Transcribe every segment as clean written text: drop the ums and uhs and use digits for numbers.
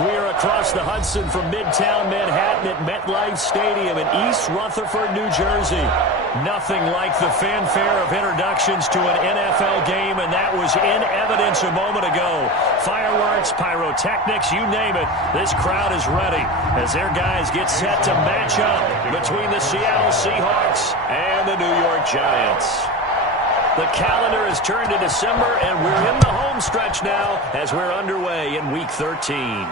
We're across the Hudson from Midtown Manhattan at MetLife Stadium in East Rutherford, New Jersey. Nothing like the fanfare of introductions to an NFL game, and that was in evidence a moment ago. Fireworks, pyrotechnics, you name it. This crowd is ready as their guys get set to match up between the Seattle Seahawks and the New York Giants. The calendar has turned to December, and we're in the home stretch now as we're underway in Week 13.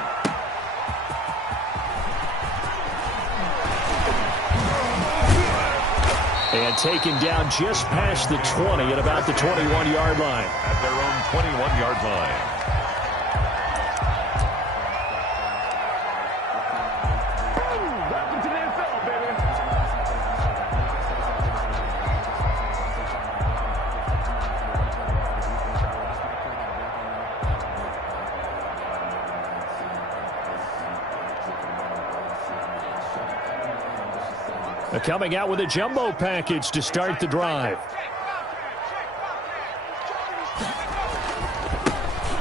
And taken down just past the 20 at about the 21-yard line. At their own 21-yard line. Coming out with a jumbo package to start the drive.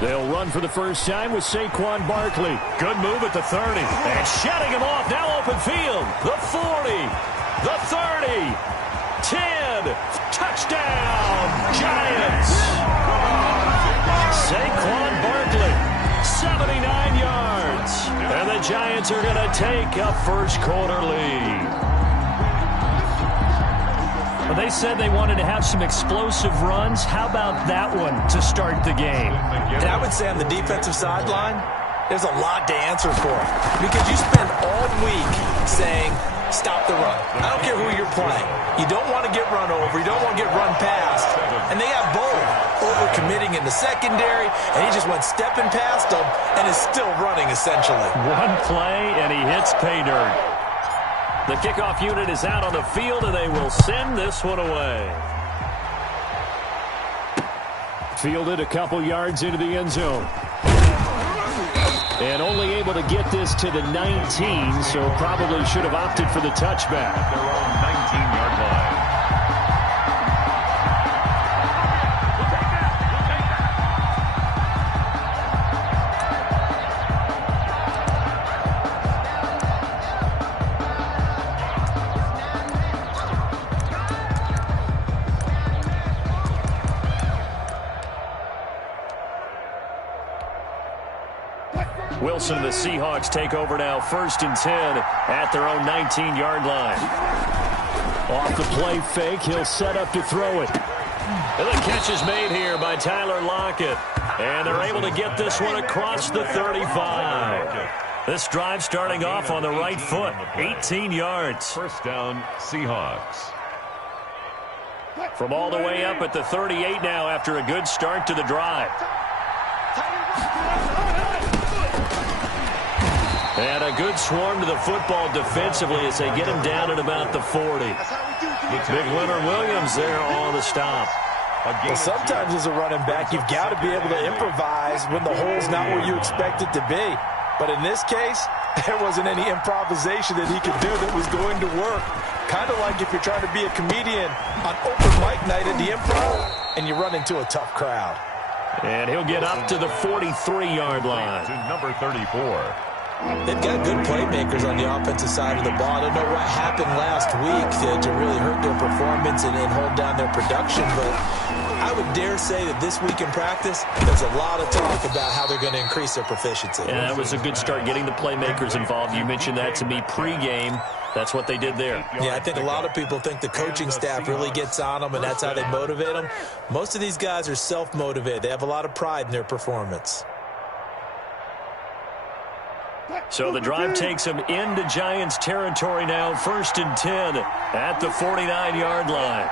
They'll run for the first time with Saquon Barkley. Good move at the 30. And shutting him off. Now open field. The 40. The 30. 10. Touchdown. Giants. Saquon Barkley. 79 yards. And the Giants are going to take a first quarter lead. Well, they said they wanted to have some explosive runs. How about that one to start the game? And I would say on the defensive sideline, there's a lot to answer for. Because you spend all week saying, stop the run. I don't care who you're playing. You don't want to get run over. You don't want to get run past. And they have both over-committing in the secondary, and he just went stepping past them and is still running, essentially. One play, and he hits pay dirt. The kickoff unit is out on the field, and they will send this one away. Fielded a couple yards into the end zone. And only able to get this to the 19, so probably should have opted for the touchback. Their own 19-yard line. Wilson, the Seahawks take over now, 1st and 10 at their own 19-yard line. Off the play fake, he'll set up to throw it. And the catch is made here by Tyler Lockett. And they're able to get this one across the 35. This drive starting off on the right foot, 18 yards. First down, Seahawks. From all the way up at the 38 now after a good start to the drive. And a good swarm to the football defensively as they get him down at about the 40. Big Leonard Williams there on the stop. Well, sometimes as a running back, you've got to be able to improvise when the hole's not where you expect it to be. But in this case, there wasn't any improvisation that he could do that was going to work. Kind of like if you're trying to be a comedian on open mic night at the Improv and you run into a tough crowd. And he'll get up to the 43-yard line. To number 34. They've got good playmakers on the offensive side of the ball. I don't know what happened last week to really hurt their performance and hold down their production, but I would dare say that this week in practice, there's a lot of talk about how they're going to increase their proficiency. Yeah, that was a good start getting the playmakers involved. You mentioned that to me pregame. That's what they did there. Yeah, I think a lot of people think the coaching staff really gets on them, and that's how they motivate them. Most of these guys are self-motivated. They have a lot of pride in their performance. So the drive takes him into Giants territory now, 1st and 10 at the 49-yard line.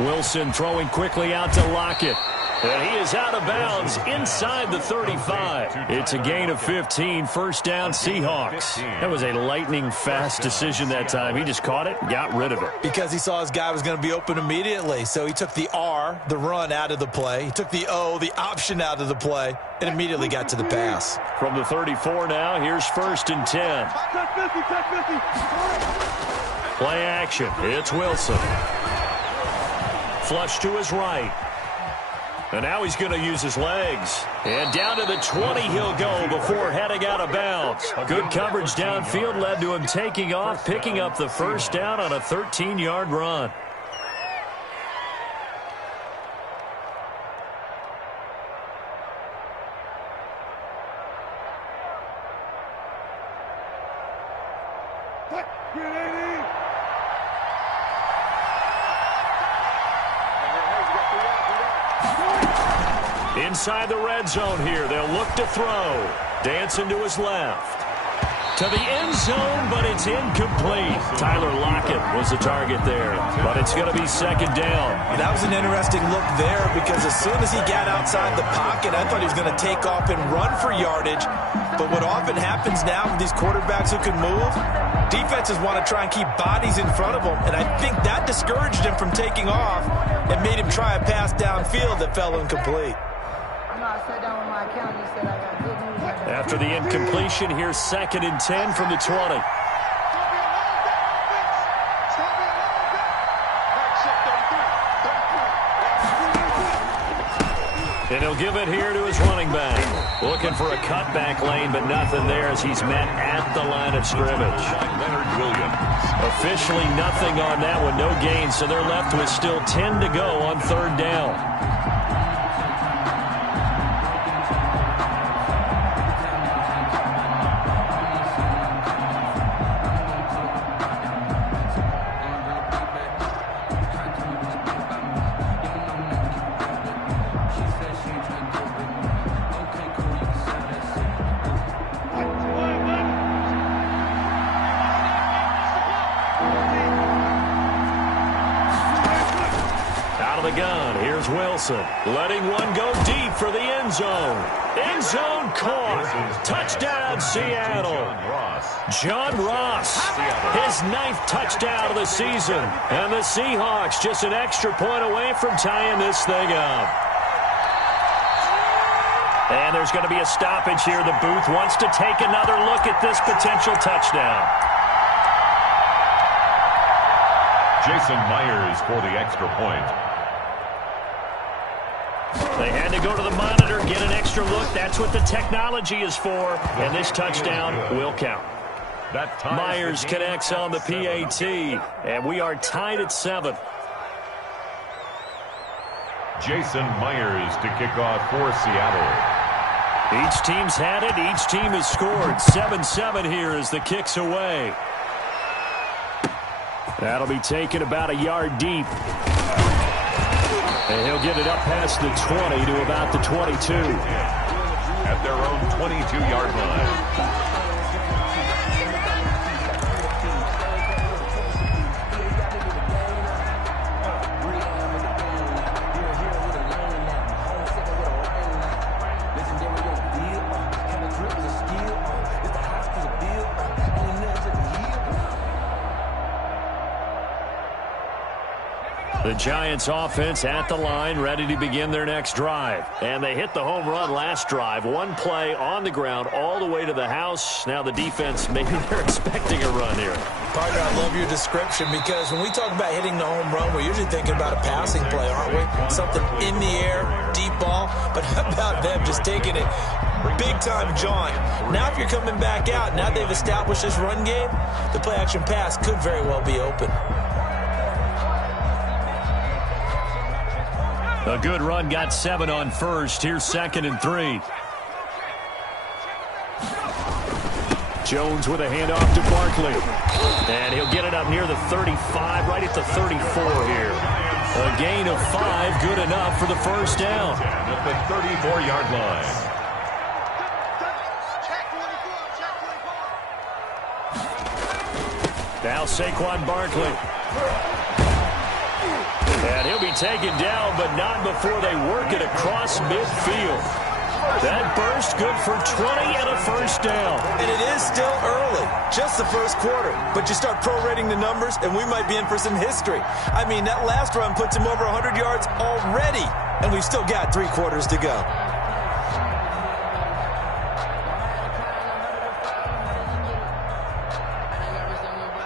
Wilson throwing quickly out to Lockett. And he is out of bounds inside the 35. It's a gain of 15, 1st down Seahawks. That was a lightning-fast decision that time. He just caught it, got rid of it. Because he saw his guy was going to be open immediately. So he took the R, the run, out of the play. He took the O, the option, out of the play, and immediately got to the pass. From the 34 now, here's 1st and 10. Play action. It's Wilson. Flush to his right. And now he's going to use his legs. And down to the 20 he'll go before heading out of bounds. Good coverage downfield led to him taking off, picking up the first down on a 13-yard run. Inside the red zone here. They'll look to throw. Dancing to his left. To the end zone, but it's incomplete. Tyler Lockett was the target there, but it's going to be second down. That was an interesting look there because as soon as he got outside the pocket, I thought he was going to take off and run for yardage. But what often happens now with these quarterbacks who can move, defenses want to try and keep bodies in front of them, and I think that discouraged him from taking off and made him try a pass downfield that fell incomplete. After the incompletion, here's 2nd and 10 from the 20. And he'll give it here to his running back. Looking for a cutback lane, but nothing there as he's met at the line of scrimmage. Leonard Williams. Officially nothing on that one, no gain, so they're left with still 10 to go on 3rd down. Letting one go deep for the end zone. End zone caught. Touchdown, Seattle. John Ross, his 9th touchdown of the season. And the Seahawks just an extra point away from tying this thing up. And there's going to be a stoppage here. The booth wants to take another look at this potential touchdown. Jason Myers for the extra point. They had to go to the monitor, get an extra look. That's what the technology is for. And this touchdown will count. Myers connects on the PAT. And we are tied at 7. Jason Myers to kick off for Seattle. Each team's had it. Each team has scored. 7-7 here as the kick's away. That'll be taken about a yard deep. And he'll get it up past the 20 to about the 22. At their own 22-yard line. The Giants offense at the line, ready to begin their next drive. And they hit the home run last drive. One play on the ground all the way to the house. Now the defense, maybe they're expecting a run here. Partner, I love your description because when we talk about hitting the home run, we're usually thinking about a passing play, aren't we? Something in the air, deep ball. But how about them just taking it big-time jaunt? Now if you're coming back out, now they've established this run game, the play-action pass could very well be open. A good run, got 7 on first. Here's 2nd and 3. Jones with a handoff to Barkley. And he'll get it up near the 35, right at the 34 here. A gain of 5, good enough for the first down. At the 34-yard line. Now Saquon Barkley. And he'll be taken down, but not before they work it across midfield. That burst good for 20 and a first down. And it is still early, just the first quarter. But you start prorating the numbers, and we might be in for some history. I mean, that last run puts him over 100 yards already, and we've still got 3 quarters to go.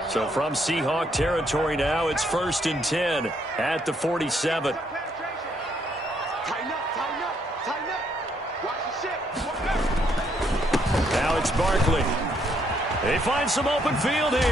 So from Seahawk territory now, it's 1st and 10 at the 47. Now it's Barkley. They find some open field here.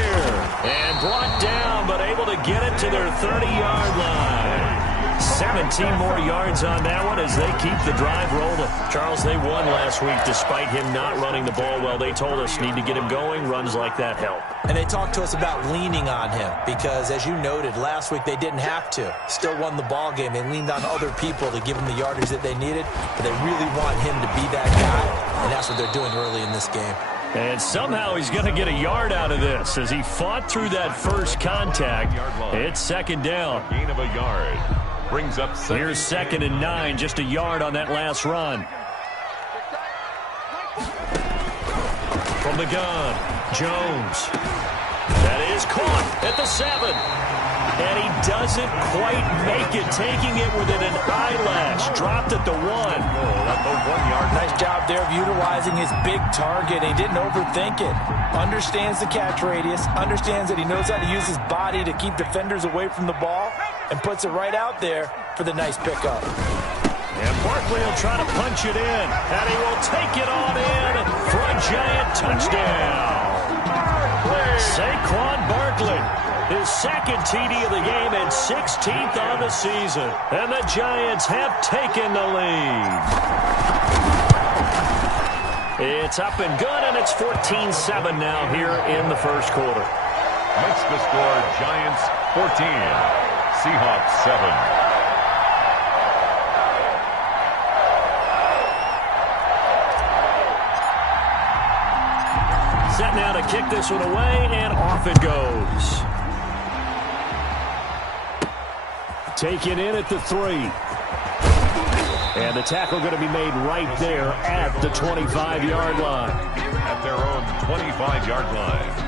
And brought down, but able to get it to their 30-yard line. 17 more yards on that one as they keep the drive rolling. Charles, they won last week despite him not running the ball well. They told us need to get him going. Runs like that help. And they talked to us about leaning on him because, as you noted, last week they didn't have to. Still won the ball game. They leaned on other people to give them the yardage that they needed, but they really want him to be that guy, and that's what they're doing early in this game. And somehow he's going to get a yard out of this as he fought through that first contact. It's second down. Gain of a yard. Brings up Here's 2nd and 9, just a yard on that last run. From the gun, Jones. That is caught at the 7. And he doesn't quite make it, taking it within an eyelash. Dropped at the 1. At the 1 yard. Nice job there of utilizing his big target. He didn't overthink it. Understands the catch radius. Understands that he knows how to use his body to keep defenders away from the ball. And puts it right out there for the nice pickup. And Barkley will try to punch it in. And he will take it on in for a giant touchdown. Saquon Barkley, his second TD of the game and 16th on the season. And the Giants have taken the lead. It's up and good, and it's 14-7 now here in the first quarter. Makes the score Giants 14, Seahawks 7. Set now to kick this one away, and off it goes. Taken in at the 3. And the tackle going to be made right there at the 25-yard line. At their own 25-yard line.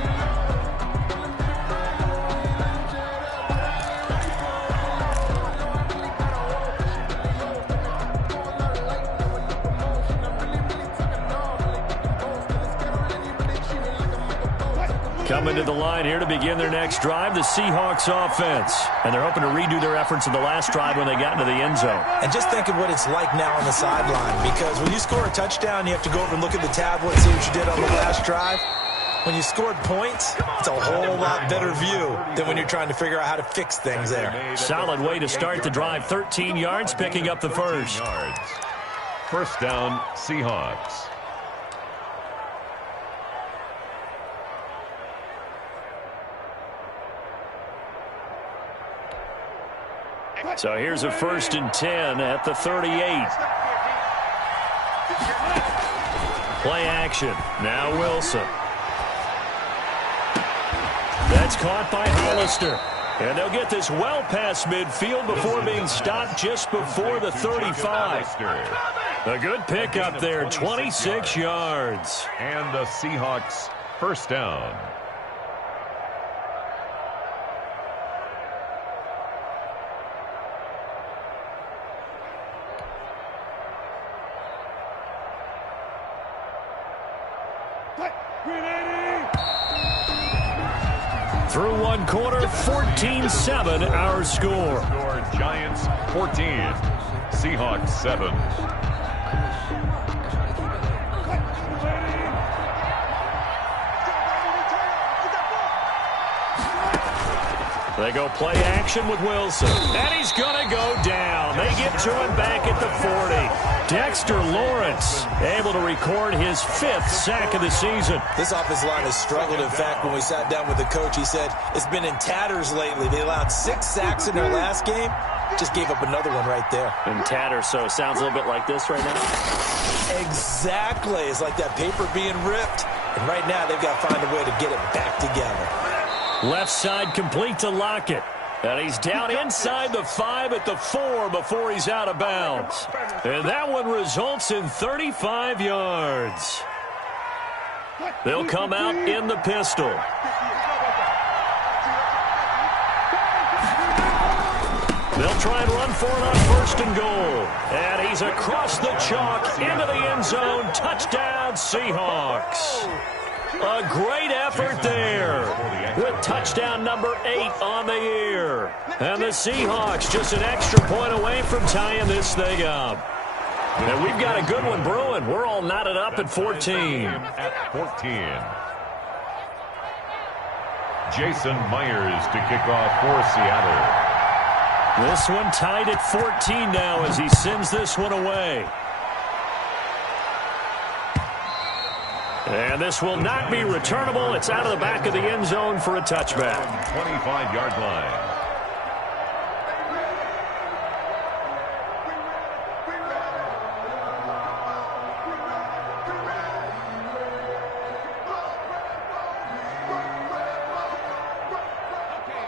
Coming to the line here to begin their next drive, the Seahawks offense. And they're hoping to redo their efforts in the last drive when they got into the end zone. And just think of what it's like now on the sideline, because when you score a touchdown, you have to go over and look at the tablet, see what you did on the last drive. When you scored points, it's a whole lot better view than when you're trying to figure out how to fix things there. Solid way to start the drive. 13 yards, picking up the first. First down, Seahawks. So here's a 1st and 10 at the 38. Play action. Now Wilson. That's caught by Hollister. And they'll get this well past midfield before being stopped just before the 35. A good pickup there, 26 yards. And the Seahawks first down. Through one quarter, 14-7 our score. Giants 14, Seahawks 7. They go play action with Wilson. And he's going to go down. They get to him back at the 40. Dexter Lawrence able to record his 5th sack of the season. This offensive line has struggled. In fact, when we sat down with the coach, he said it's been in tatters lately. They allowed 6 sacks in their last game. Just gave up another one right there. In tatters, so it sounds a little bit like this right now? Exactly. It's like that paper being ripped. And right now, they've got to find a way to get it back together. Left side complete to Lockett. And he's down inside the 5 at the 4 before he's out of bounds. And that one results in 35 yards. They'll come out in the pistol. They'll try and run for it on 1st and goal. And he's across the chalk into the end zone. Touchdown, Seahawks. A great effort there with touchdown number 8 on the year. And the Seahawks just an extra point away from tying this thing up. And we've got a good one brewing. We're all knotted up at 14. At 14. Jason Myers to kick off for Seattle. This one tied at 14 now as he sends this one away. And this will not be returnable. It's out of the back of the end zone for a touchback. 25-yard line.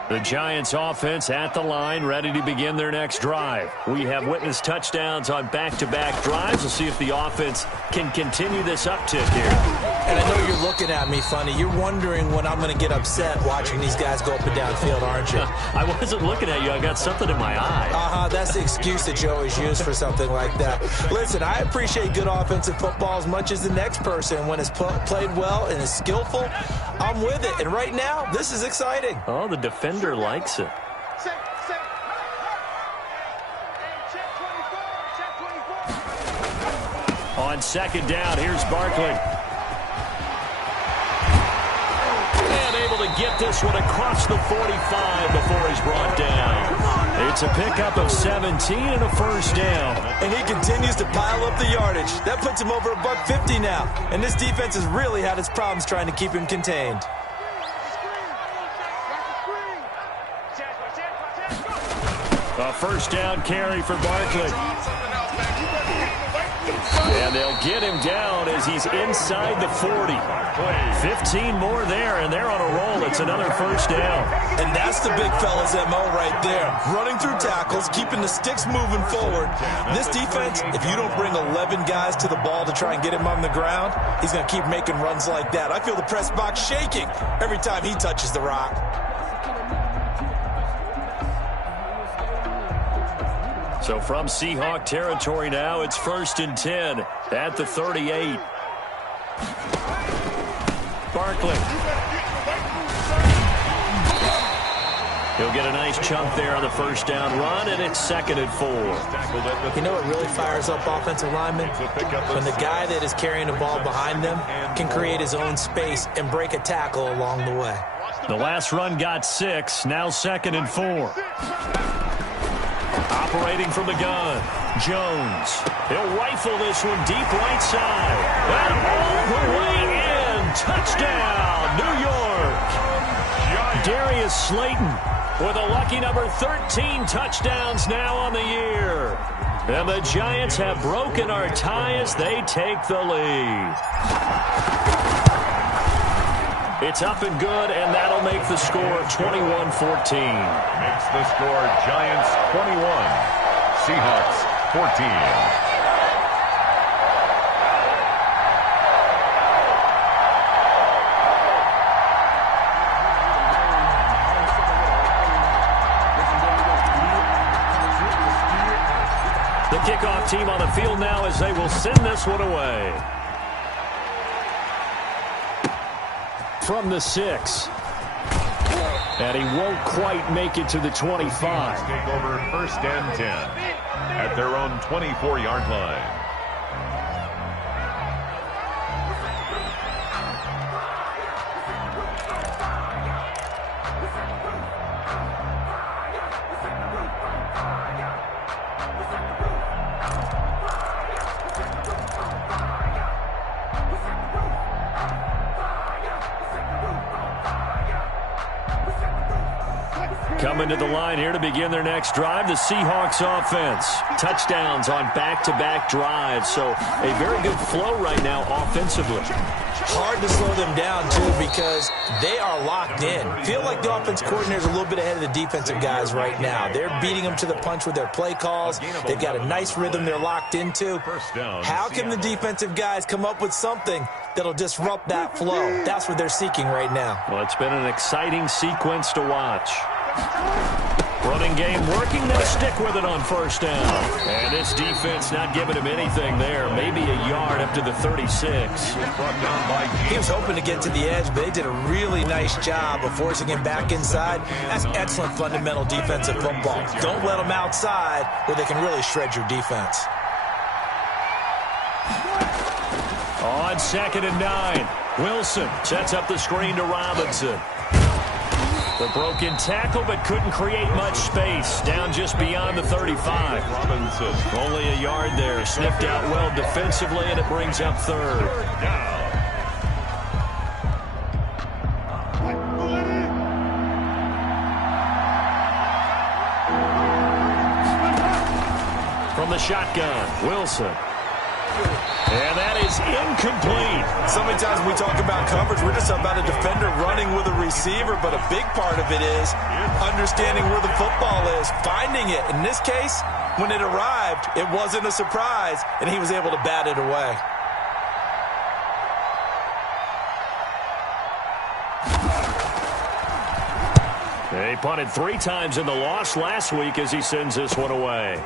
The Giants offense at the line, ready to begin their next drive. We have witnessed touchdowns on back-to-back drives. We'll see if the offense can continue this uptick here. And I know you're looking at me funny. You're wondering when I'm going to get upset watching these guys go up and down field, aren't you? I wasn't looking at you. I got something in my eye. That's the excuse that you always use for something like that. Listen, I appreciate good offensive football as much as the next person. When it's played well and is skillful, I'm with it. And right now, this is exciting. Oh, the defender likes it. On second down, here's Barkley. And able to get this one across the 45 before he's brought down. It's a pickup of 17 and a first down. And he continues to pile up the yardage. That puts him over $150 now. And this defense has really had its problems trying to keep him contained. A first down carry for Barkley. And they'll get him down as he's inside the 40. 15 more there, and they're on a roll. It's another first down. And that's the big fella's MO right there. Running through tackles, keeping the sticks moving forward. This defense, if you don't bring 11 guys to the ball to try and get him on the ground, he's going to keep making runs like that. I feel the press box shaking every time he touches the rock. So from Seahawk territory now, it's 1st and 10 at the 38. Barkley. He'll get a nice chunk there on the first down run, and it's 2nd and 4. You know what really fires up offensive linemen? When the guy that is carrying the ball behind them can create his own space and break a tackle along the way. The last run got 6, now 2nd and 4. Operating from the gun, Jones. He'll rifle this one deep right side. And all the way in. Touchdown, New York. Darius Slayton with a lucky number 13 touchdowns now on the year. And the Giants have broken our tie as they take the lead. It's up and good, and that'll make the score 21-14. Makes the score Giants 21, Seahawks 14. The kickoff team on the field now as they will send this one away. From the 6. And he won't quite make it to the 25. Take over 1st and 10 at their own 24-yard line. Coming to the line here to begin their next drive, the Seahawks offense. Touchdowns on back-to-back drives, so a very good flow right now offensively. Hard to slow them down, too, because they are locked in. Feel like the offense coordinator is a little bit ahead of the defensive guys right now. They're beating them to the punch with their play calls. They've got a nice rhythm they're locked into. How can the defensive guys come up with something that'll disrupt that flow? That's what they're seeking right now. Well, it's been an exciting sequence to watch. Running game working. They'll stick with it on first down. And this defense not giving him anything there. Maybe a yard up to the 36. He was hoping to get to the edge, but they did a really nice job of forcing him back inside. That's excellent fundamental defensive football. Don't let them outside where they can really shred your defense. On 2nd and 9, Wilson sets up the screen to Robinson. The broken tackle, but couldn't create much space. Down just beyond the 35. Robinson. Only a yard there. Sniffed out well defensively, and it brings up 3rd. From the shotgun, Wilson. And that is incomplete. So many times when we talk about coverage, we're just about a defender running with a receiver, but a big part of it is understanding where the football is, finding it. In this case, when it arrived, it wasn't a surprise, and he was able to bat it away. They punted 3 times in the loss last week as he sends this one away.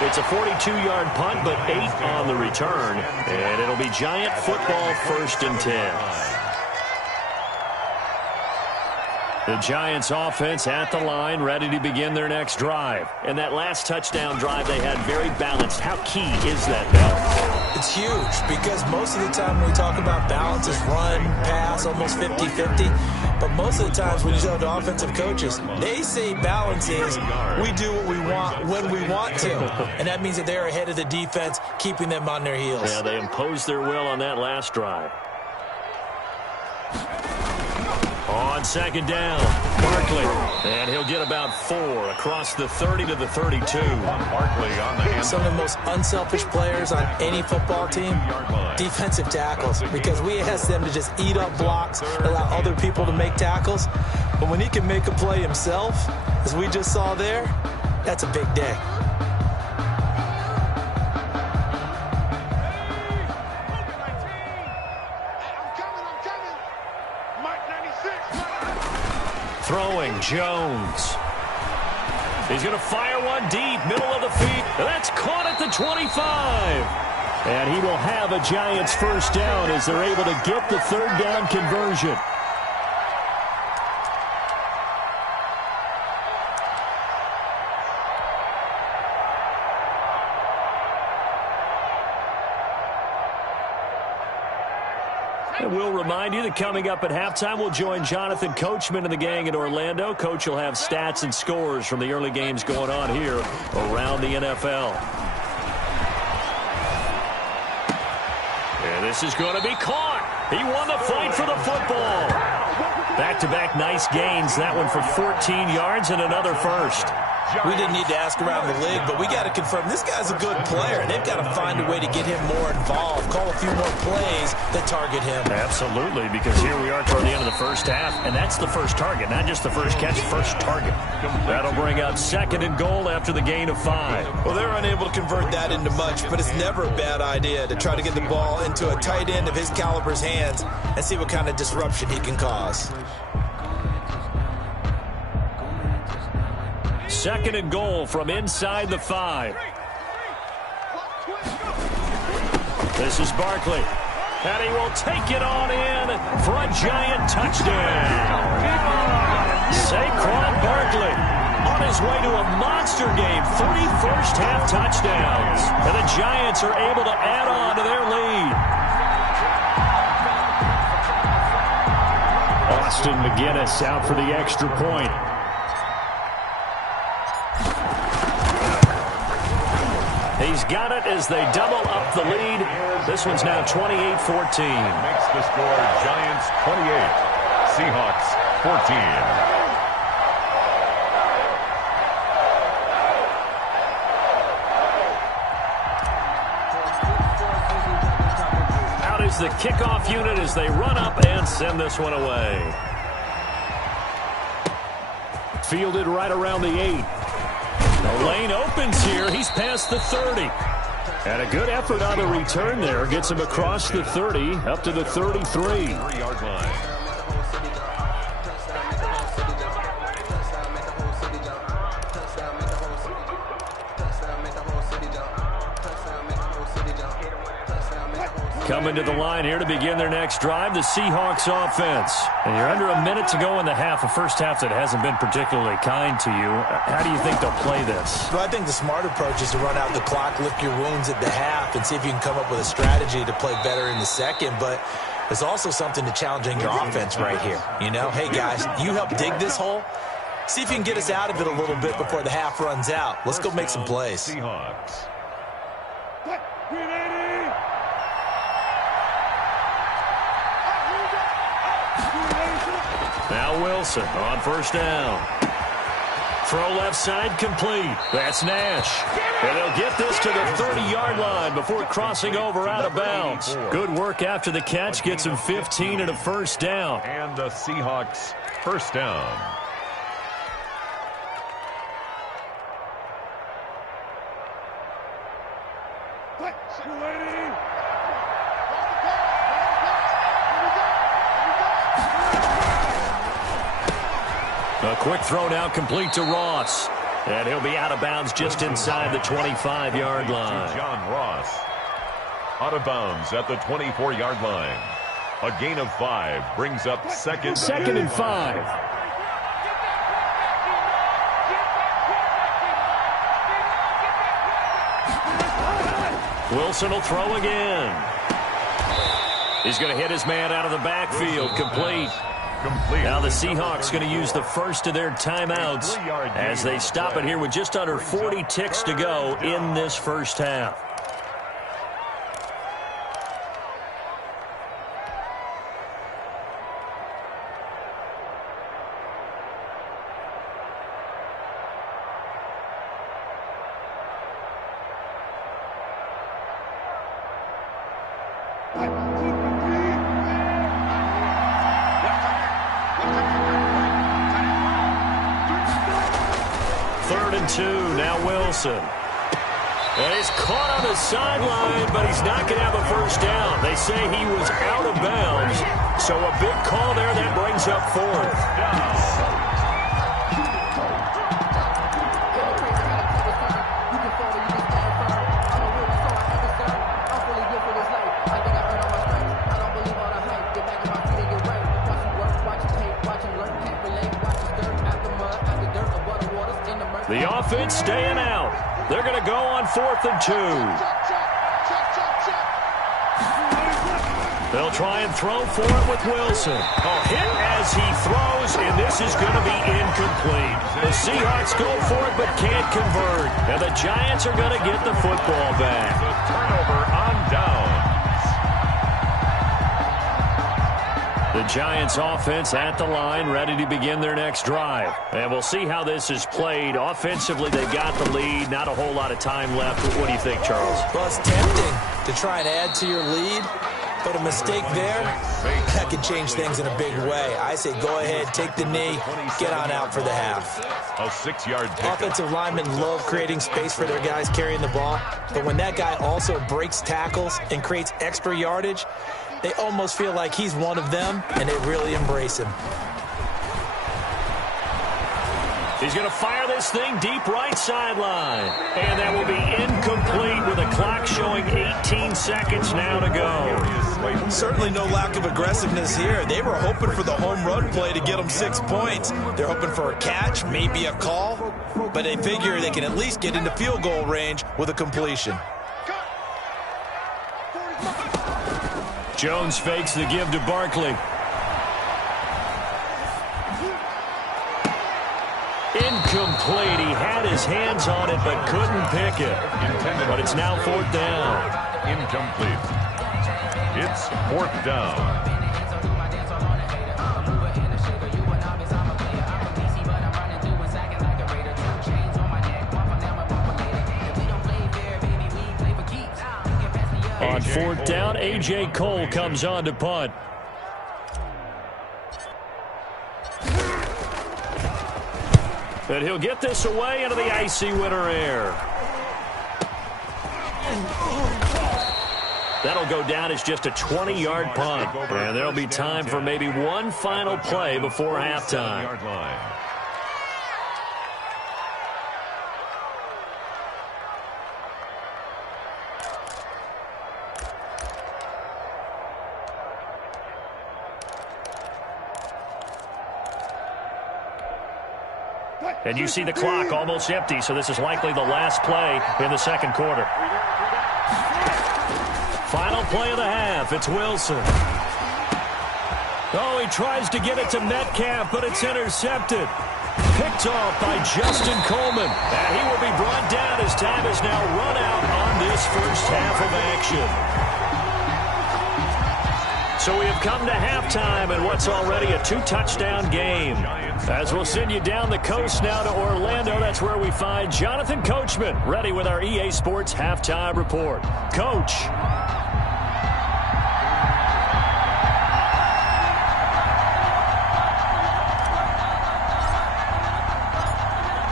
It's a 42-yard punt, but 8 on the return. And it'll be Giant football 1st and 10. The Giants offense at the line, ready to begin their next drive. And that last touchdown drive they had very balanced. How key is that balance? It's huge because most of the time when we talk about balance, it's run, pass, almost 50-50. But most of the times when you talk to offensive coaches, they say balance is we do what we want when we want to. And that means that they're ahead of the defense, keeping them on their heels. Yeah, they imposed their will on that last drive. On 2nd down, Barkley. And he'll get about 4 across the 30 to the 32. Barkley on the hand. Some of the most unselfish players on any football team, defensive tackles, because we ask them to just eat up blocks, allow other people to make tackles. But when he can make a play himself, as we just saw there, that's a big day. Throwing, Jones. He's going to fire one deep, middle of the feet. That's caught at the 25. And he will have a Giants first down as they're able to get the 3rd down conversion. And we'll remind you that coming up at halftime, we'll join Jonathan Coachman and the gang in Orlando. Coach will have stats and scores from the early games going on here around the NFL. And this is going to be caught. He won the fight for the football. Back-to-back nice gains. That one for 14 yards and another first. We didn't need to ask around the league, but we got to confirm this guy's a good player. They've got to find a way to get him more involved, call a few more plays that target him. Absolutely, because here we are toward the end of the first half, and that's the first target, not just the first catch, first target. That'll bring up 2nd and goal after the gain of 5. Well, they're unable to convert that into much, but it's never a bad idea to try to get the ball into a tight end of his caliber's hands and see what kind of disruption he can cause. 2nd and goal from inside the 5. This is Barkley. And he will take it on in for a Giant touchdown. Saquon Barkley on his way to a monster game. 3 first-half touchdowns. And the Giants are able to add on to their lead. Austin McGinnis out for the extra point. He's got it as they double up the lead. This one's now 28-14. Makes the score Giants 28, Seahawks 14. Out is the kickoff unit as they run up and send this one away. Fielded right around the 8. The lane opens here. He's past the 30. And a good effort on the return there. Gets him across the 30, up to the 33. 3-yard line. Coming to the line here to begin their next drive, the Seahawks offense. And you're under a minute to go in the half, a first half that hasn't been particularly kind to you. How do you think they'll play this? Well, I think the smart approach is to run out the clock, lick your wounds at the half, and see if you can come up with a strategy to play better in the second. But there's also something to challenging your offense right here. You know, hey, guys, you help dig this hole. See if you can get us out of it a little bit before the half runs out. Let's go make some plays. Seahawks. Now Wilson on first down. Throw left side complete. That's Nash. And they'll get this to the 30-yard line before crossing over out of bounds. Good work after the catch. Gets him 15 and a first down. And the Seahawks first down. A quick throw now complete to Ross. And he'll be out of bounds just inside the 25-yard line. John Ross. Out of bounds at the 24-yard line. A gain of 5 brings up second and 5. Wilson will throw again. He's going to hit his man out of the backfield. Complete. Now the Seahawks going to use the first of their timeouts as they stop it here with just under 40 ticks to go in this first half. Now Wilson. And he's caught on the sideline, but he's not going to have a first down. They say he was out of bounds. So a big call there that brings up fourth. The offense staying out. They're going to go on 4th and 2. They'll try and throw for it with Wilson. A hit as he throws, and this is going to be incomplete. The Seahawks go for it but can't convert. And the Giants are going to get the football back. The turnover on down. The Giants offense at the line, ready to begin their next drive. And we'll see how this is played. Offensively, they got the lead. Not a whole lot of time left. What do you think, Charles? Well, it's tempting to try and add to your lead, but a mistake there, that could change things in a big way. I say go ahead, take the knee, get on out for the half. A 6-yard pickup. Offensive linemen love creating space for their guys carrying the ball, but when that guy also breaks tackles and creates extra yardage, they almost feel like he's one of them, and they really embrace him. He's going to fire this thing deep right sideline. And that will be incomplete with a clock showing 18 seconds now to go. Certainly no lack of aggressiveness here. They were hoping for the home run play to get them 6 points. They're hoping for a catch, maybe a call, but they figure they can at least get into field goal range with a completion. Jones fakes the give to Barkley. Incomplete. He had his hands on it but couldn't pick it. But it's now 4th down. Incomplete. It's 4th down. On 4th down, A.J. Cole comes on to punt. And he'll get this away into the icy winter air. That'll go down as just a 20-yard punt. And there'll be time for maybe one final play before halftime. And you see the clock almost empty, so this is likely the last play in the second quarter. Final play of the half. It's Wilson. Oh, he tries to get it to Metcalf, but it's intercepted. Picked off by Justin Coleman. And he will be brought down as time is now run out on this first half of action. So we have come to halftime in what's already a 2-touchdown game. As we'll send you down the coast now to Orlando, that's where we find Jonathan Coachman ready with our EA Sports Halftime Report. Coach.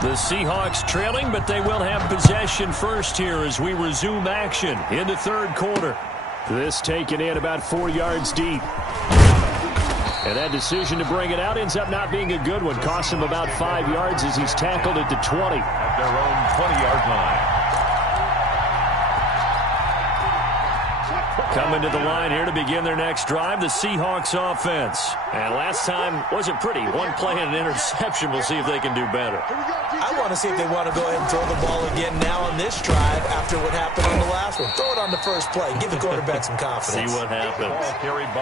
The Seahawks trailing, but they will have possession first here as we resume action in the third quarter. This taken in about 4 yards deep. And that decision to bring it out ends up not being a good one. Costs him about 5 yards as he's tackled at the 20. At their own 20-yard line. Coming to the line here to begin their next drive, the Seahawks offense. And last time wasn't pretty. One play and an interception. We'll see if they can do better. I want to see if they want to go ahead and throw the ball again now on this drive after what happened on the last one. Throw it on the first play. Give the quarterback some confidence. See what happens.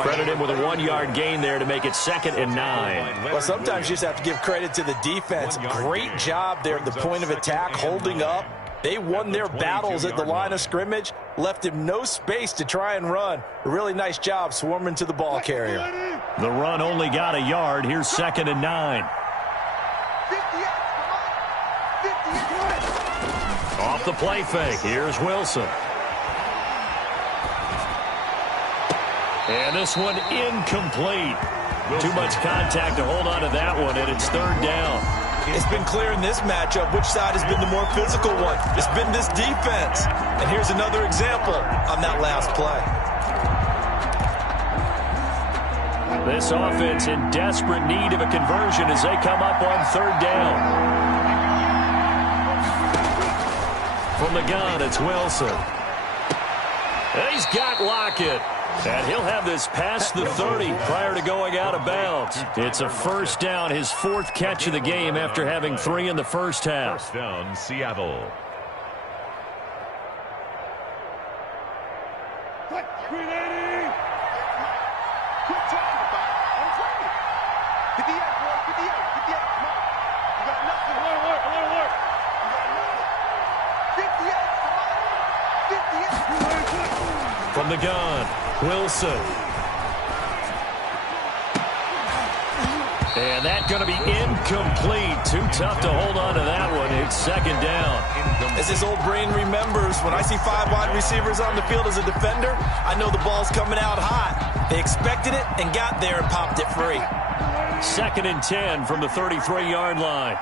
Credit him with a 1-yard gain there to make it 2nd and 9. Well, sometimes you just have to give credit to the defense. Great job there at the point of attack, holding up. They won their battles at the line of scrimmage, left him no space to try and run. A really nice job swarming to the ball carrier. The run only got a yard. Here's 2nd and 9. Off the play fake. Here's Wilson. And this one incomplete. Too much contact to hold on to that one, and it's 3rd down. It's been clear in this matchup which side has been the more physical one. It's been this defense. And here's another example on that last play. This offense in desperate need of a conversion as they come up on 3rd down. From the gun, it's Wilson. And he's got Lockett. And he'll have this past the 30 prior to going out of bounds. It's a 1st down, his 4th catch of the game after having 3 in the first half. 1st down, Seattle. From the gun, Wilson. And that's going to be incomplete. Too tough to hold on to that one. It's 2nd down. As his old brain remembers, when I see 5 wide receivers on the field as a defender, I know the ball's coming out hot. They expected it and got there and popped it free. 2nd and 10 from the 33-yard line.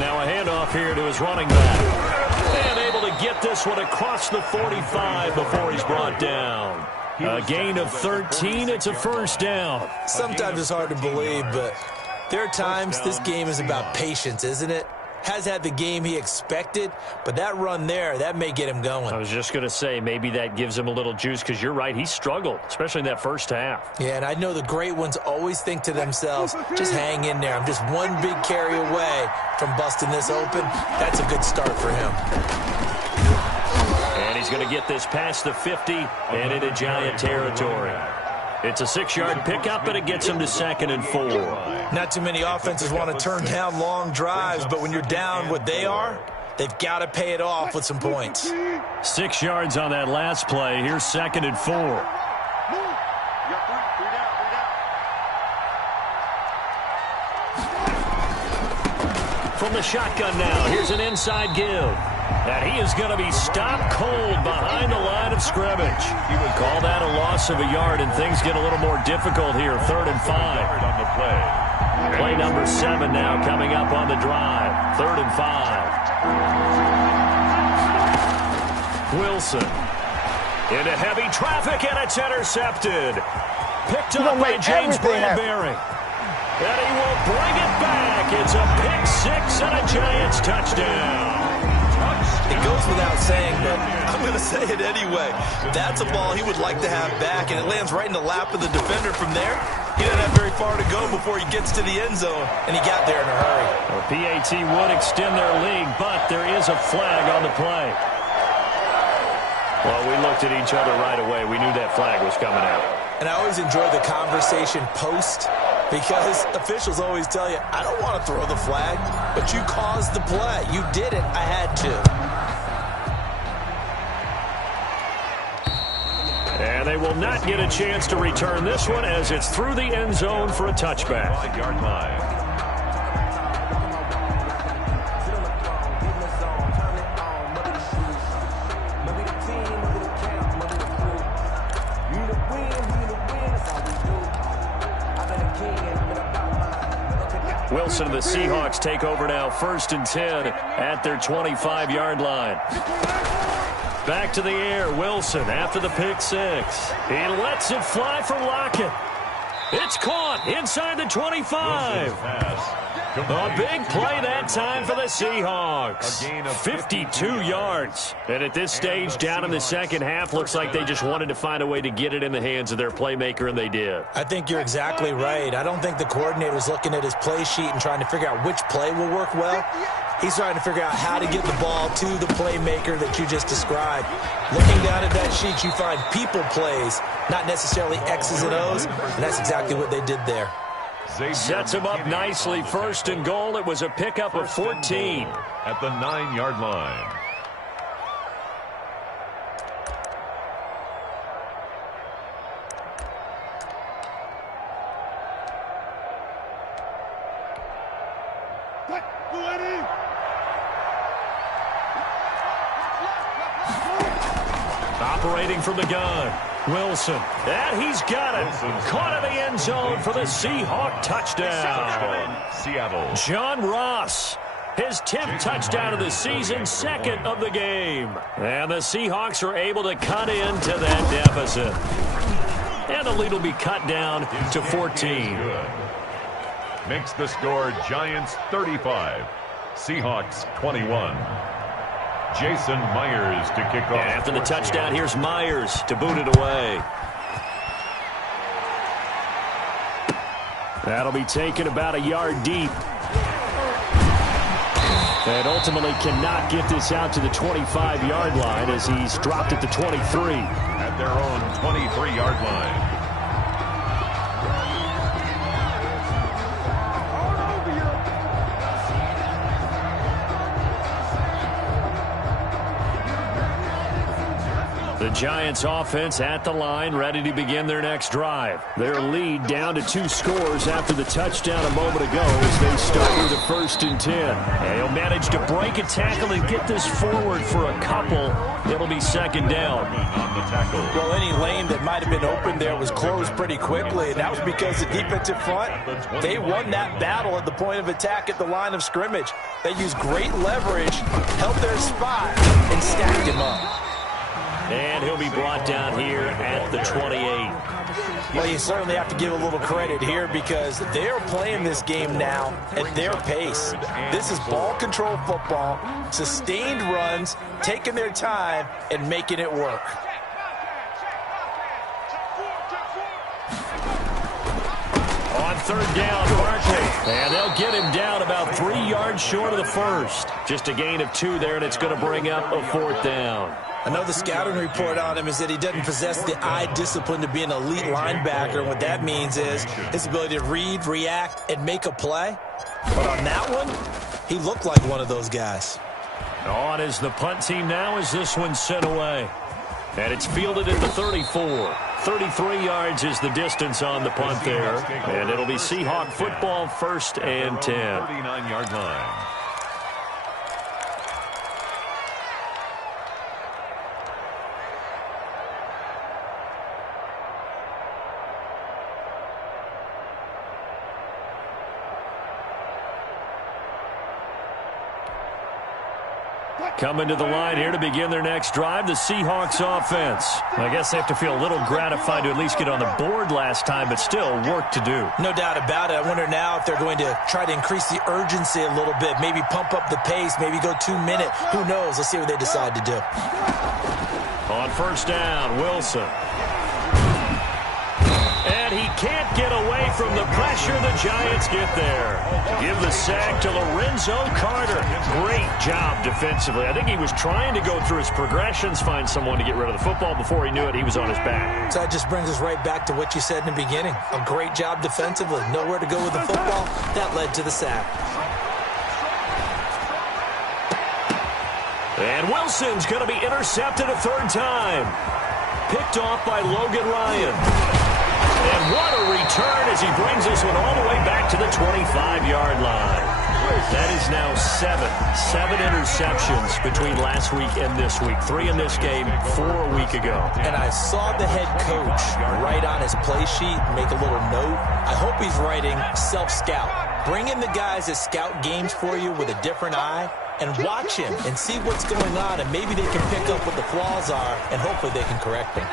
Now a handoff here to his running back. And able to get this one across the 45 before he's brought down. A gain of 13. It's a 1st down. Sometimes it's hard to believe, but there are times this game is about patience, isn't it? Has had the game he expected, but that run there, that may get him going. I was just going to say, maybe that gives him a little juice because you're right, he struggled, especially in that first half. Yeah, and I know the great ones always think to themselves, just hang in there. I'm just one big carry away from busting this open. That's a good start for him. And he's going to get this past the 50 and into Giant territory. It's a 6-yard pickup, but it gets him to 2nd and 4. Not too many offenses want to turn down long drives, but when you're down what they are, they've got to pay it off with some points. 6 yards on that last play. Here's 2nd and 4. From the shotgun now, here's an inside give. And he is going to be stopped cold behind the line of scrimmage. He would call that a loss of a yard, and things get a little more difficult here. 3rd and 5. On the play. Play number 7 now coming up on the drive. 3rd and 5. Wilson. Into heavy traffic, and it's intercepted. Picked up by James Bradbury. And he will bring it back. It's a pick 6 and a Giants touchdown. The It goes without saying, but I'm going to say it anyway. That's a ball he would like to have back, and it lands right in the lap of the defender from there. He doesn't have very far to go before he gets to the end zone, and he got there in a hurry. Well, PAT would extend their lead, but there is a flag on the play. Well, we looked at each other right away. We knew that flag was coming out. And I always enjoy the conversation post, because officials always tell you, I don't want to throw the flag, but you caused the play. You did it. I had to. And they will not get a chance to return this one as it's through the end zone for a touchback. 5-yard line. Wilson and the Seahawks take over now, 1st and 10 at their 25-yard line. Back to the air, Wilson after the pick six. He lets it fly for Lockett. It's caught inside the 25. A big play that time for the Seahawks. 52 yards. And at this stage, down in the second half, looks like they just wanted to find a way to get it in the hands of their playmaker, and they did. I think you're exactly right. I don't think the coordinator's looking at his play sheet and trying to figure out which play will work well. He's trying to figure out how to get the ball to the playmaker that you just described. Looking down at that sheet, you find people plays, not necessarily X's and O's, and that's exactly what they did there. Sets him up nicely. 1st and goal. It was a pickup of 14. At the 9-yard line. Operating from the gun, Wilson. And he's got it. Caught in the end zone for the Seahawk touchdown. Seattle. John Ross, his 10th touchdown of the season, 2nd of the game. And the Seahawks are able to cut into that deficit. And the lead will be cut down to 14. Makes the score Giants 35, Seahawks 21. Jason Myers to kick off. And after the touchdown, here's Myers to boot it away. That'll be taken about a yard deep. And ultimately cannot get this out to the 25-yard line as he's dropped at the 23. At their own 23-yard line. The Giants offense at the line, ready to begin their next drive. Their lead down to 2 scores after the touchdown a moment ago as they start with a 1st and 10. And he'll manage to break a tackle and get this forward for a couple. It'll be 2nd down. On the tackle. Well, any lane that might have been open there was closed pretty quickly, and that was because the defensive front, they won that battle at the point of attack at the line of scrimmage. They used great leverage, held their spot, and stacked him up. And he'll be brought down here at the 28. Well, you certainly have to give a little credit here because they're playing this game now at their pace. This is ball control football, sustained runs, taking their time, and making it work. On 3rd down, Barkley. And they'll get him down about 3 yards short of the first. Just a gain of 2 there, and it's going to bring up a 4th down. I know the scouting report on him is that he doesn't possess the eye discipline to be an elite linebacker. And what that means is his ability to read, react, and make a play. But on that one, he looked like one of those guys. On is the punt team now as this one's sent away. And it's fielded at the 34. 33 yards is the distance on the punt there. And it'll be Seahawk football, 1st and 10. 39-yard line. Coming to the line here to begin their next drive, the Seahawks offense. I guess they have to feel a little gratified to at least get on the board last time, but still work to do. No doubt about it. I wonder now if they're going to try to increase the urgency a little bit, maybe pump up the pace, maybe go 2 minute. Who knows? Let's see what they decide to do. On first down, Wilson. And he can't get away from the pressure. The Giants get there. Give the sack to Lorenzo Carter. Great job defensively. I think he was trying to go through his progressions, find someone to get rid of the football. Before he knew it, he was on his back. So that just brings us right back to what you said in the beginning. A great job defensively. Nowhere to go with the football. That led to the sack. And Wilson's going to be intercepted a third time. Picked off by Logan Ryan. And what a return as he brings this one all the way back to the 25-yard line. That is now seven interceptions between last week and this week. 3 in this game, 4 a week ago. And I saw the head coach write on his play sheet, make a little note. I hope he's writing self-scout. Bring in the guys that scout games for you with a different eye and watch him and see what's going on, and maybe they can pick up what the flaws are, and hopefully they can correct them.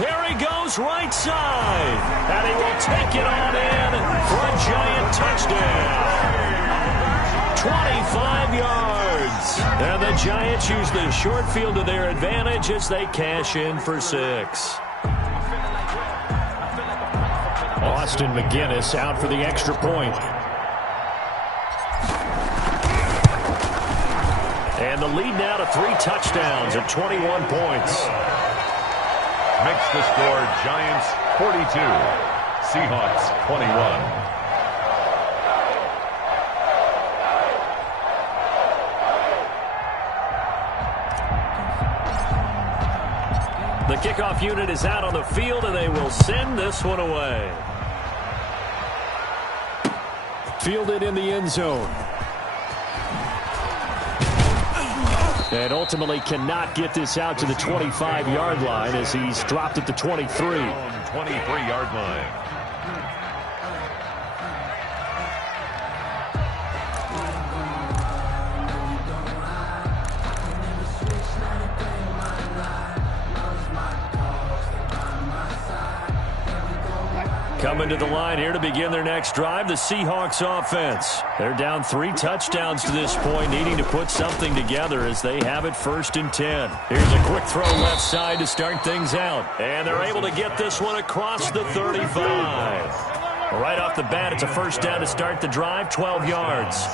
There he goes, right side. And he will take it on in for a Giant touchdown. 25 yards. And the Giants use the short field to their advantage as they cash in for 6. Austin McGinnis out for the extra point. And the lead now to 3 touchdowns at 21 points. Makes the score Giants 42, Seahawks 21. The kickoff unit is out on the field, and they will send this one away. Fielded in the end zone. And ultimately cannot get this out to the 25-yard line as he's dropped at the 23. 23-yard line. Coming to the line here to begin their next drive, the Seahawks offense. They're down 3 touchdowns to this point, needing to put something together as they have it 1st and 10. Here's a quick throw left side to start things out. And they're able to get this one across the 35. Right off the bat, it's a first down to start the drive, 12 yards.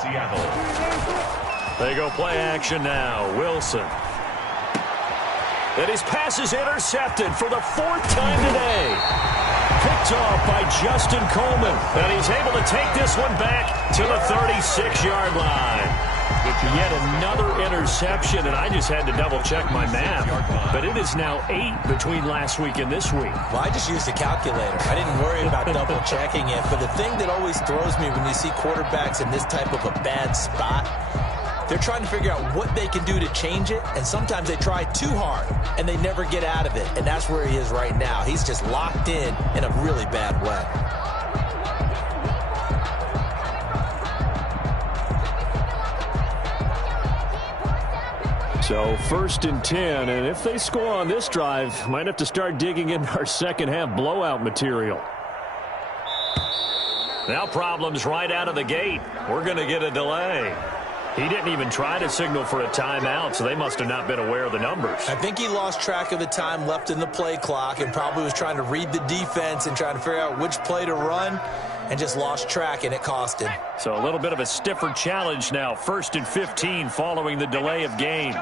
They go play action now. Wilson. And his pass is intercepted for the 4th time today. Picked off by Justin Coleman. And he's able to take this one back to the 36-yard line. Yet another interception, and I just had to double-check my math. But it is now 8 between last week and this week. Well, I just used a calculator. I didn't worry about double-checking it. But the thing that always throws me when you see quarterbacks in this type of a bad spot, they're trying to figure out what they can do to change it, and sometimes they try too hard, and they never get out of it, and that's where he is right now. He's just locked in a really bad way. So 1st and 10, and if they score on this drive, might have to start digging in our second-half blowout material. Now problems right out of the gate. We're going to get a delay. He didn't even try to signal for a timeout, so they must have not been aware of the numbers. I think he lost track of the time left in the play clock and probably was trying to read the defense and trying to figure out which play to run and just lost track, and it cost him. So a little bit of a stiffer challenge now. 1st and 15 following the delay of game.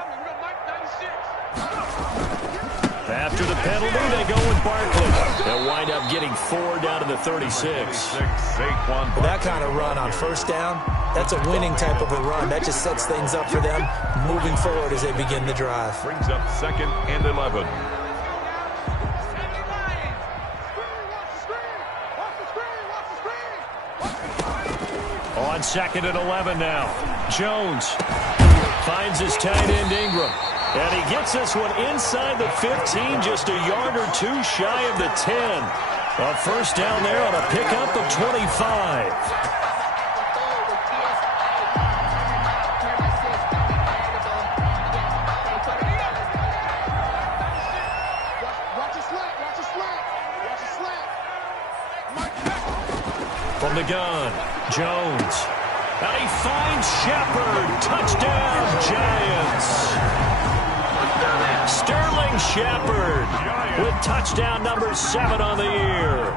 After the penalty, they go with Barkley. They'll wind up getting 4 down to the 36. With that kind of run on 1st down, that's a winning type of a run. That just sets things up for them moving forward as they begin the drive. Brings up 2nd and 11. On 2nd and 11 now. Jones finds his tight end Ingram. And he gets this one inside the 15, just a yard or 2 shy of the 10. A first down there on a pickup of 25. gun. Jones. And he finds Shepard. Touchdown, Giants. Sterling Shepard with touchdown number 7 on the year.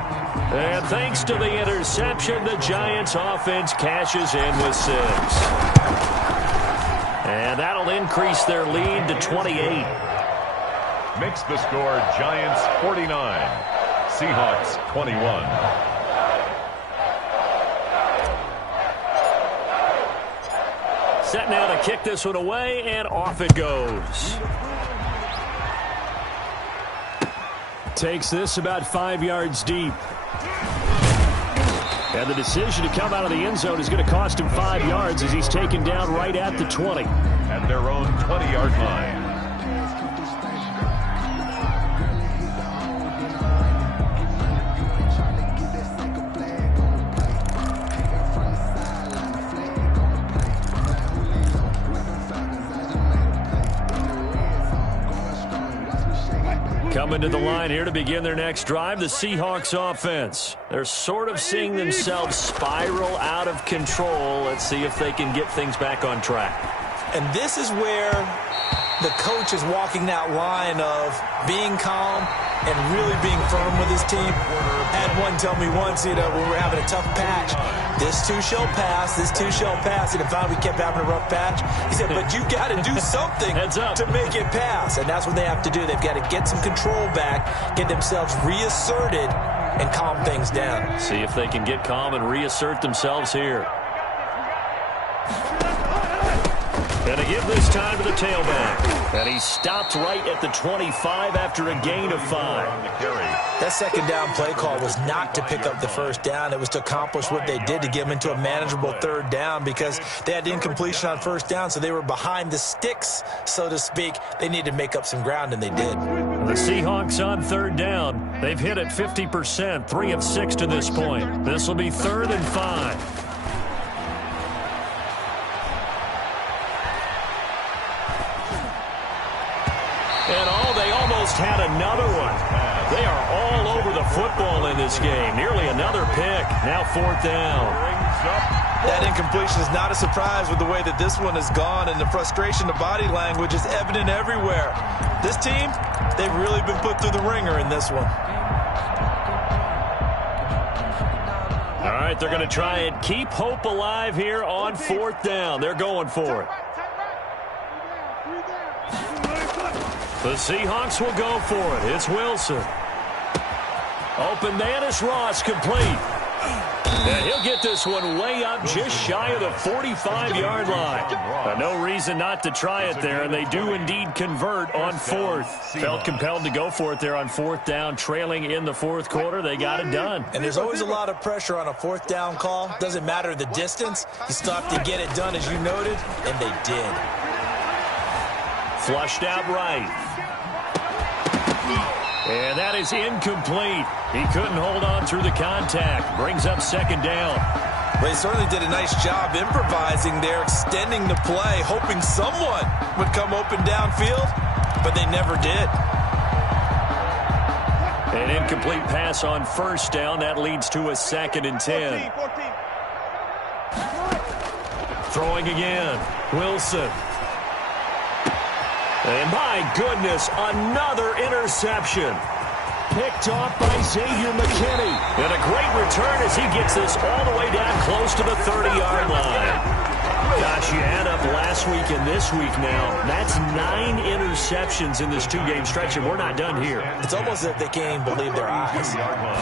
And thanks to the interception, the Giants offense cashes in with 6. And that'll increase their lead to 28. Makes the score Giants 49, Seahawks 21. Set now to kick this one away, and off it goes. Takes this about 5 yards deep. And the decision to come out of the end zone is going to cost him 5 yards as he's taken down right at the 20. At their own 20-yard line. Coming to the line here to begin their next drive, the Seahawks offense. They're sort of seeing themselves spiral out of control. Let's see if they can get things back on track. And this is where the coach is walking that line of being calm and really being firm with his team. I had one tell me once, when we were having a tough patch, this too shall pass, this too shall pass. And finally we kept having a rough patch. He said, but you got to do something to make it pass. And that's what they have to do. They've got to get some control back, get themselves reasserted, and calm things down. See if they can get calm and reassert themselves here. And to give this time to the tailback. And he stopped right at the 25 after a gain of 5. That second down play call was not to pick up the first down. It was to accomplish what they did to get them into a manageable third down because they had incompletion on first down, so they were behind the sticks, so to speak. They needed to make up some ground, and they did. The Seahawks on third down. They've hit it 50%, 3 of 6 to this point. This will be 3rd and 5. And they almost had another one. They are all over the football in this game. Nearly another pick. Now 4th down. That incompletion is not a surprise with the way that this one has gone, and the frustration, the body language is evident everywhere. This team, they've really been put through the ringer in this one. All right, they're going to try and keep hope alive here on 4th down. They're going for it. The Seahawks will go for it. It's Wilson. Open man is Ross, complete. And he'll get this one way up just shy of the 45-yard line. No reason not to try it there, and they do indeed convert on 4th. Felt compelled to go for it there on 4th down, trailing in the 4th quarter. They got it done. And there's always a lot of pressure on a 4th down call. Doesn't matter the distance. You still have to get it done, as you noted, and they did. Flushed out right. And that is incomplete. He couldn't hold on through the contact. Brings up 2nd down. Well, he certainly did a nice job improvising there, extending the play, hoping someone would come open downfield, but they never did. An incomplete pass on 1st down. That leads to a 2nd and 10. Throwing again. Wilson. And my goodness, another interception. Picked off by Xavier McKinney. And a great return as he gets this all the way down close to the 30-yard line. Gosh, you add up last week and this week now. That's 9 interceptions in this 2-game stretch, and we're not done here. It's almost as if they can't even believe their eyes.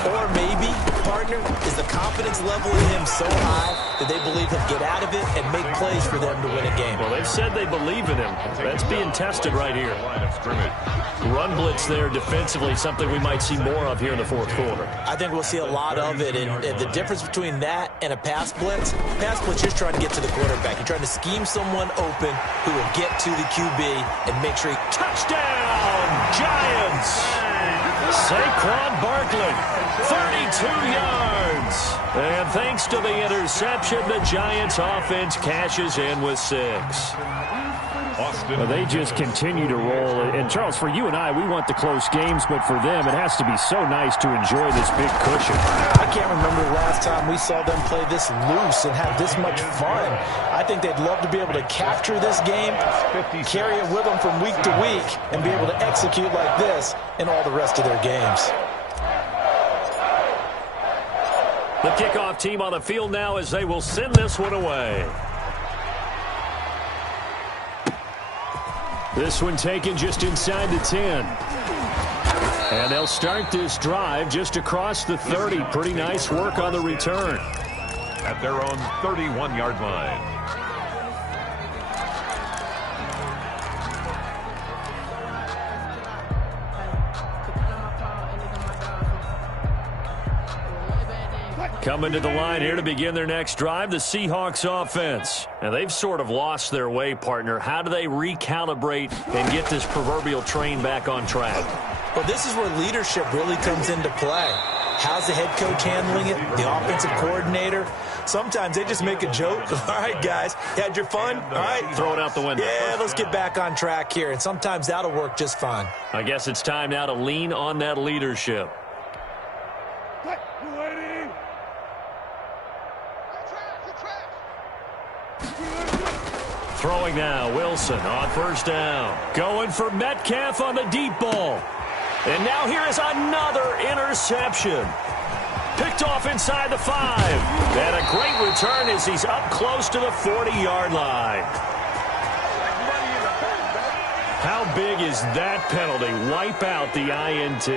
Or maybe, partner, is the confidence level in him so high that they believe he'll get out of it and make plays for them to win a game. Well, they've said they believe in him. That's being tested right here. Run blitz there defensively, something we might see more of here in the 4th quarter. I think we'll see a lot of it, and the difference between that and a pass blitz, you're trying to get to the quarterback. You're trying to scheme someone open who will get to the QB and make sure he... Touchdown, Giants! Saquon Barkley, 32 yards. And thanks to the interception, the Giants offense cashes in with 6. Austin. Well, they just continue to roll. And, Charles, for you and I, we want the close games, but for them, it has to be so nice to enjoy this big cushion. I can't remember the last time we saw them play this loose and have this much fun. I think they'd love to be able to capture this game, carry it with them from week to week, and be able to execute like this in all the rest of their games. The kickoff team on the field now as they will send this one away. This one taken just inside the 10. And they'll start this drive just across the 30. Pretty nice work on the return. At their own 31-yard line. Coming to the line here to begin their next drive, the Seahawks offense. And they've sort of lost their way, partner. How do they recalibrate and get this proverbial train back on track? Well, this is where leadership really comes into play. How's the head coach handling it? The offensive coordinator? Sometimes they just make a joke. All right, guys, you had your fun? All right. Throw it out the window. Yeah, let's get back on track here. And sometimes that'll work just fine. I guess it's time now to lean on that leadership. Throwing now, Wilson on first down. Going for Metcalf on the deep ball. And now here is another interception. Picked off inside the 5. And a great return as he's up close to the 40-yard line. How big is that penalty? Wipe out the INT.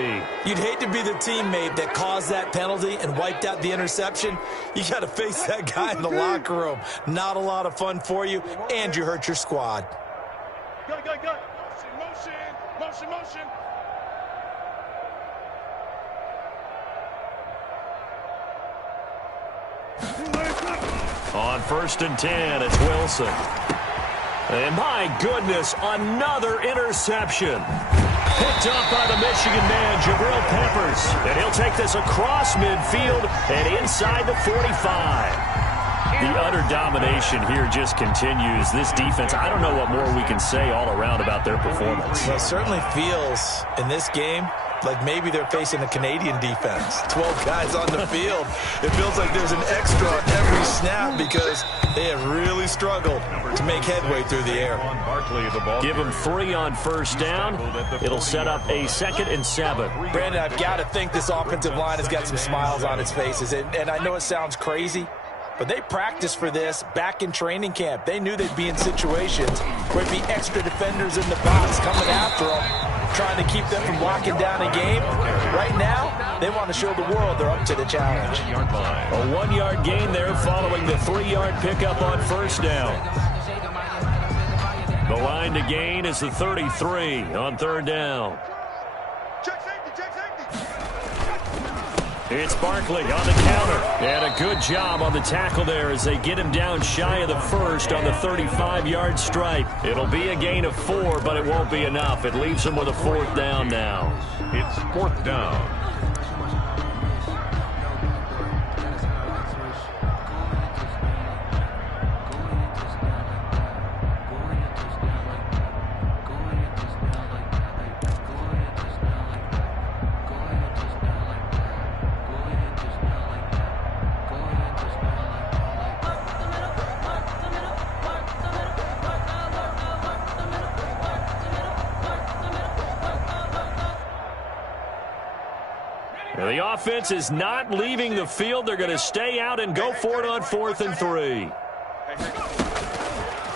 You'd hate to be the teammate that caused that penalty and wiped out the interception. You got to face that guy in the locker room. Not a lot of fun for you, and you hurt your squad. Go. Motion. On first and 10, it's Wilson. And my goodness, another interception. Picked up by the Michigan man, Jabril Peppers. And he'll take this across midfield and inside the 45. The utter domination here just continues. This defense, I don't know what more we can say all around about their performance. Well, it certainly feels in this game like maybe they're facing a Canadian defense. 12 guys on the field. It feels like there's an extra on every snap because they have really struggled to make headway through the air. Give them 3 on first down. It'll set up a 2nd and 7. Brandon, I've got to think this offensive line has got some smiles on its faces. And I know it sounds crazy, but they practiced for this back in training camp. They knew they'd be in situations where there'd be extra defenders in the box coming after them, trying to keep them from locking down a game. Right now, they want to show the world they're up to the challenge. A 1-yard gain there following the 3-yard pickup on first down. The line to gain is the 33 on third down. It's Barkley on the counter. And a good job on the tackle there as they get him down shy of the first on the 35-yard stripe. It'll be a gain of 4, but it won't be enough. It leaves him with a 4th down now. It's 4th down. The offense is not leaving the field. They're going to stay out and go for it on 4th and 3.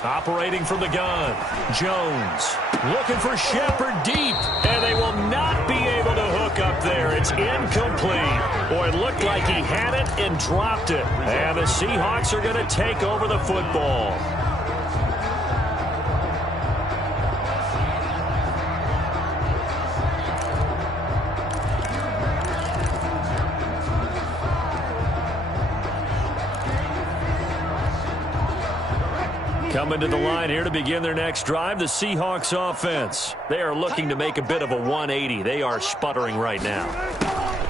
Operating from the gun, Jones looking for Shepard deep, and they will not be able to hook up there. It's incomplete. Boy, it looked like he had it and dropped it. And the Seahawks are going to take over the football. Coming to the line here to begin their next drive, the Seahawks offense. They are looking to make a bit of a 180. They are sputtering right now.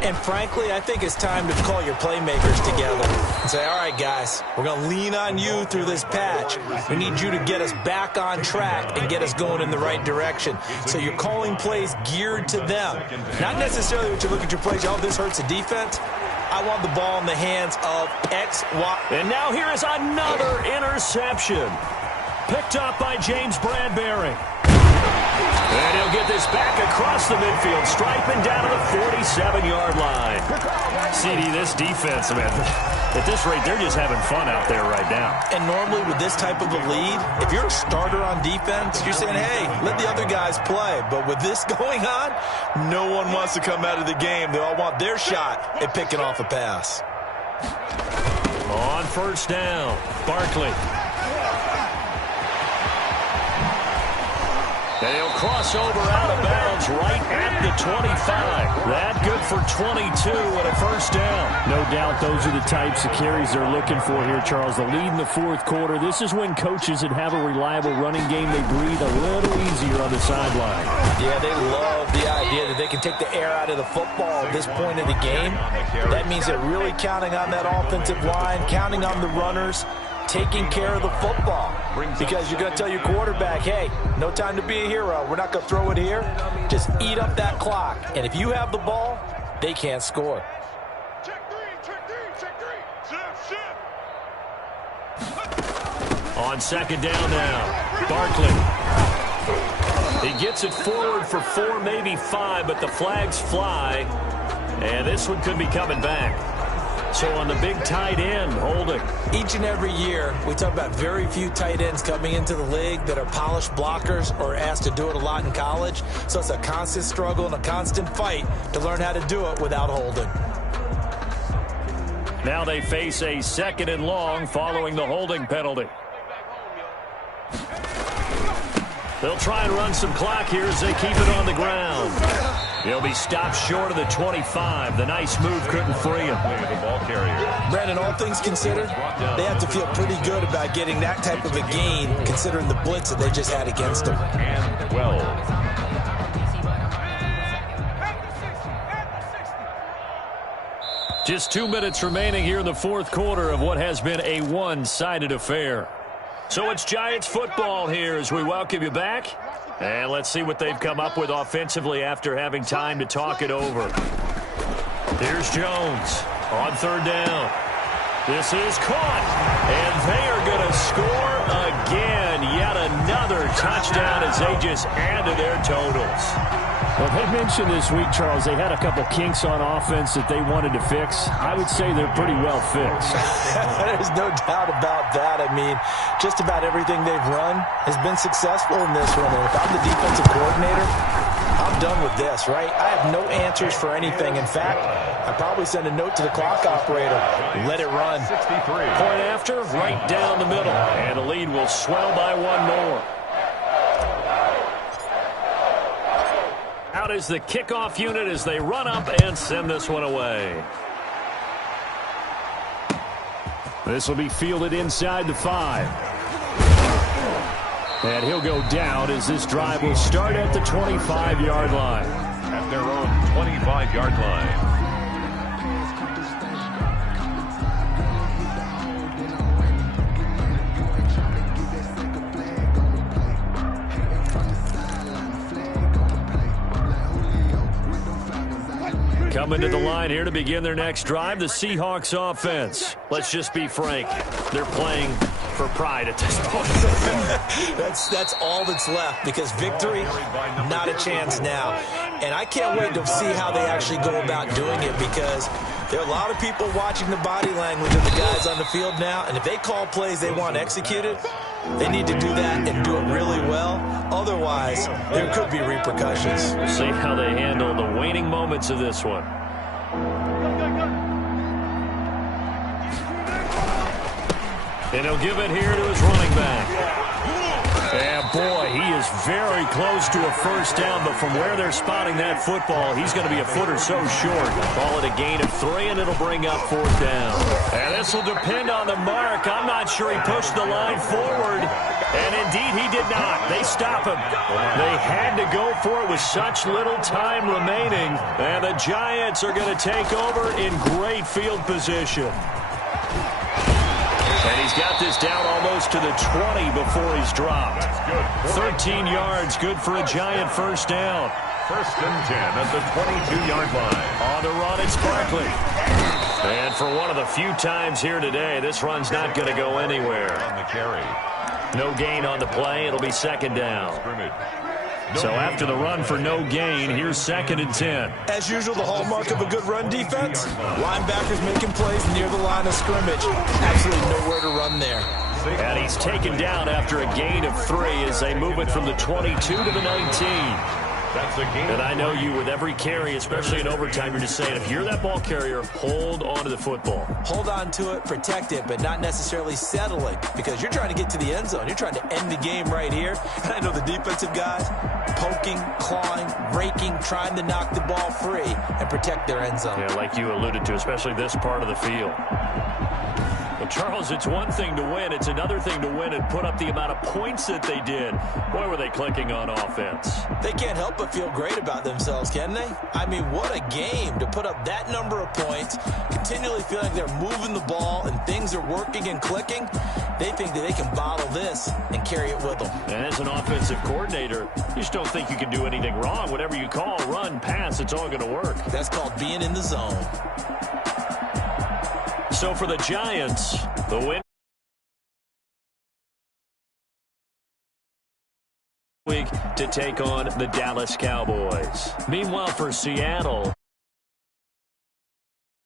And frankly, I think it's time to call your playmakers together and say, all right, guys, we're going to lean on you through this patch. We need you to get us back on track and get us going in the right direction. So you're calling plays geared to them. Not necessarily what you look at your plays, oh, this hurts the defense. I want the ball in the hands of X, Y. And now here is another interception. Picked up by James Bradbury. And he'll get this back across the midfield stripe and down to the 47-yard line. CD, this defense, man, at this rate, they're just having fun out there right now. And normally with this type of a lead, if you're a starter on defense, you're saying, hey, let the other guys play. But with this going on, no one wants to come out of the game. They all want their shot at picking off a pass. On first down, Barkley. And he'll cross over out of bounds right at the 25. That good for 22 and a first down. No doubt those are the types of carries they're looking for here, Charles. The lead in the fourth quarter. This is when coaches that have a reliable running game, they breathe a little easier on the sideline. Yeah, they love the idea that they can take the air out of the football at this point of the game. That means they're really counting on that offensive line, counting on the runners, taking care of the football. Because you're going to tell your quarterback, hey, no time to be a hero. We're not going to throw it here. Just eat up that clock. And if you have the ball, they can't score. On second down now, Barkley. He gets it forward for 4, maybe 5, but the flags fly. And this one could be coming back. So on the big tight end, holding. Each and every year, we talk about very few tight ends coming into the league that are polished blockers or asked to do it a lot in college. So it's a constant struggle and a constant fight to learn how to do it without holding. Now they face a second and long following the holding penalty. They'll try and run some clock here as they keep it on the ground. He'll be stopped short of the 25. The nice move couldn't free him. The ball carrier. Brandon, all things considered, they have to feel pretty good about getting that type of a gain considering the blitz that they just had against them. And 12. Just 2 minutes remaining here in the fourth quarter of what has been a one-sided affair. So it's Giants football here as we welcome you back. And let's see what they've come up with offensively after having time to talk it over. Here's Jones on third down. This is caught. And they are going to score again. Yet another touchdown as they just add to their totals. Well, they mentioned this week, Charles, they had a couple kinks on offense that they wanted to fix. I would say they're pretty well fixed. There's no doubt about that. I mean, just about everything they've run has been successful in this one. And if I'm the defensive coordinator, I'm done with this, right? I have no answers for anything. In fact, I'd probably send a note to the clock operator. Let it run. 63. Point after, right down the middle. And the lead will swell by one more. Out is the kickoff unit as they run up and send this one away. This will be fielded inside the 5. And he'll go down as this drive will start at the 25-yard line. At their own 25-yard line. Coming to the line here to begin their next drive, the Seahawks offense. Let's just be frank. They're playing for pride at this point. That's all that's left because victory, not a chance now. And I can't wait to see how they actually go about doing it because there are a lot of people watching the body language of the guys on the field now. And if they call plays they want executed, they need to do that and do it really well. Otherwise, there could be repercussions. We'll see how they handle the waning moments of this one. And he'll give it here to his running back. And boy, he is very close to a first down, but from where they're spotting that football, he's going to be a foot or so short. Call it a gain of 3, and it'll bring up fourth down. And this will depend on the mark. I'm not sure he pushed the line forward. And indeed, he did not. They stop him. They had to go for it with such little time remaining. And the Giants are going to take over in great field position. And he's got this down almost to the 20 before he's dropped. 13 yards, good for a Giant first down. First and 10 at the 22-yard line. On the run, it's Barkley. And for one of the few times here today, this run's not going to go anywhere. On the carry. No gain on the play. It'll be second down. So after the run for no gain, here's second and 10. As usual, the hallmark of a good run defense, linebackers making plays near the line of scrimmage. Absolutely nowhere to run there. And he's taken down after a gain of 3 as they move it from the 22 to the 19. That's a gain. And I know you, with every carry, especially in overtime, you're just saying, if you're that ball carrier, hold on to the football. Hold on to it, protect it, but not necessarily settle it, because you're trying to get to the end zone. You're trying to end the game right here. And I know the defensive guys poking, clawing, raking, trying to knock the ball free and protect their end zone. Yeah, like you alluded to, especially this part of the field. Well, Charles, it's one thing to win. It's another thing to win and put up the amount of points that they did. Boy, were they clicking on offense. They can't help but feel great about themselves, can they? I mean, what a game to put up that number of points, continually feel like they're moving the ball and things are working and clicking. They think that they can bottle this and carry it with them. And as an offensive coordinator, you just don't think you can do anything wrong. Whatever you call, run, pass, it's all going to work. That's called being in the zone. So for the Giants, the win week to take on the Dallas Cowboys. Meanwhile, for Seattle,